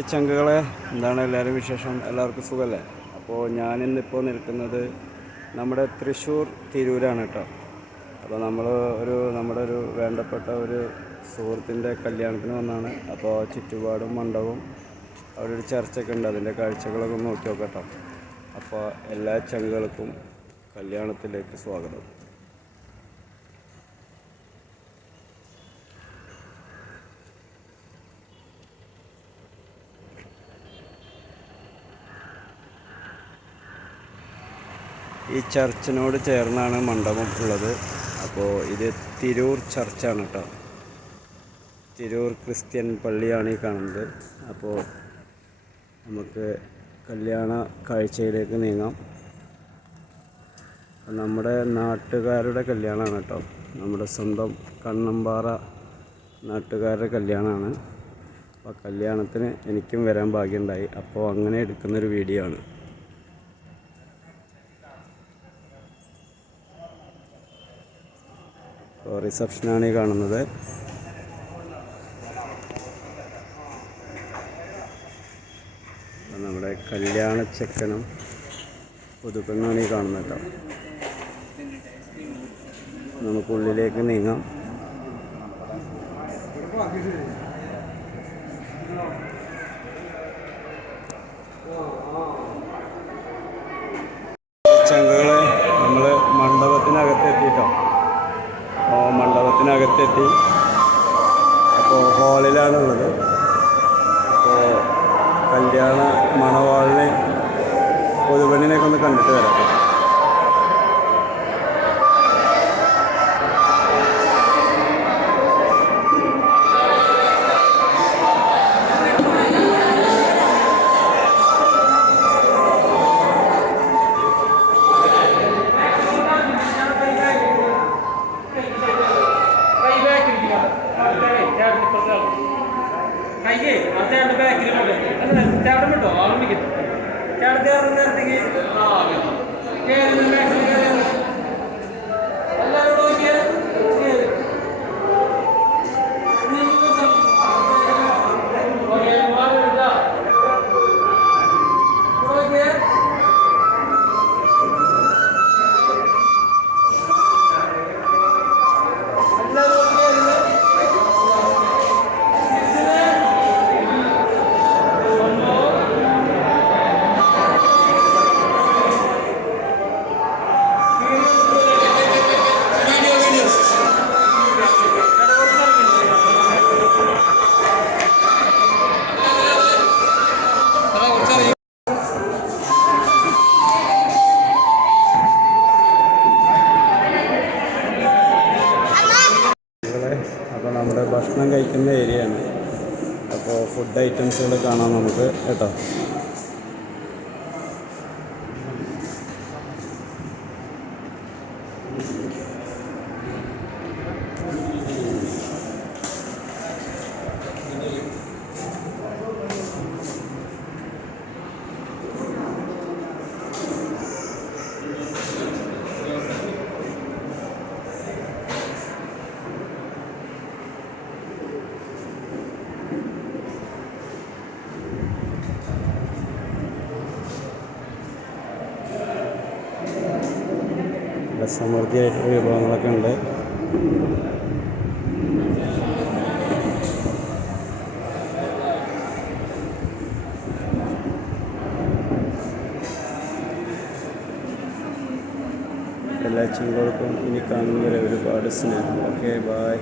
ചങ്കുകളെ എന്താണ് എല്ലാവരും വിശേഷം? എല്ലാവർക്കും സുഖമല്ലേ? അപ്പോൾ ഞാനിന്നിപ്പോൾ നിൽക്കുന്നത് നമ്മുടെ തൃശ്ശൂർ തിരൂരാണ് കേട്ടോ. അപ്പോൾ നമ്മൾ ഒരു നമ്മുടെ ഒരു വേണ്ടപ്പെട്ട ഒരു സുഹൃത്തിന്റെ കല്യാണത്തിന് വന്നാണ്. അപ്പോൾ ചുറ്റുപാടും മണ്ഡപവും അവിടെ ഒരു ചർച്ചയൊക്കെ ഉണ്ട്. അതിന്റെ കാഴ്ചകളൊക്കെ നോക്കി നോക്കട്ടോ അപ്പോൾ എല്ലാ ചങ്കുകൾക്കും കല്യാണത്തിലേക്ക് സ്വാഗതം. ഈ ചർച്ചിനോട് ചേർന്നാണ് മണ്ഡപം ഉള്ളത്. അപ്പോൾ ഇത് തിരൂർ ചർച്ചാണ് കേട്ടോ തിരൂർ ക്രിസ്ത്യൻ പള്ളിയാണ് ഈ കാണുന്നത്. അപ്പോൾ നമുക്ക് കല്യാണ കാഴ്ചയിലേക്ക് നീങ്ങാം. നമ്മുടെ നാട്ടുകാരുടെ കല്യാണമാണ് കേട്ടോ നമ്മുടെ സ്വന്തം കണ്ണമ്പാറ നാട്ടുകാരുടെ കല്യാണമാണ് അപ്പോൾ കല്യാണത്തിന് എനിക്കും വരാൻ ഭാഗ്യമുണ്ടായി. അപ്പോൾ അങ്ങനെ എടുക്കുന്നൊരു വീഡിയോ ആണ്. റിസപ്ഷനാണ് ഈ കാണുന്നത്. നമ്മുടെ കല്യാണ ചെക്കനും പുതുപ്പെണ്ണാണ് ഈ കാണുന്നത് കേട്ടോ. നമുക്ക് ഉള്ളിലേക്ക് നീങ്ങാം. ചങ്കകളെ നമ്മൾ മണ്ഡപത്തിനകത്തെത്തിയിട്ടോ മണ്ഡപത്തിനകത്തെത്തി. അപ്പോൾ ഹാളിലാണുള്ളത്. അപ്പോൾ കല്യാണ മണവാളിനെ പൊതുപെണ്ണിനെയൊക്കെ ഒന്ന് കണ്ടിട്ട് വരാം. കയ്യേ ആ ചേട്ടന്റെ ബാക്കിലുണ്ട് ചേട്ടൻ വിട്ടോ? ആരംഭിക്കുന്നു ചേട്ടൻ ചേർന്ന് നേരത്തേക്ക് ആ ഓക്കെ മാക്സിമം കഴിക്കുന്ന ഏരിയയാണ് അപ്പോൾ ഫുഡ് ഐറ്റംസുകൾ കാണാം നമുക്ക് കേട്ടോ. നല്ല സമൃദ്ധിയായിട്ടുള്ള വിഭവങ്ങളൊക്കെ ഉണ്ട്. എല്ലാ ചിങ്ങോടൊപ്പം ഇനി കാണുന്നവരെ ഒരുപാട് സ്നേഹം. Okay bye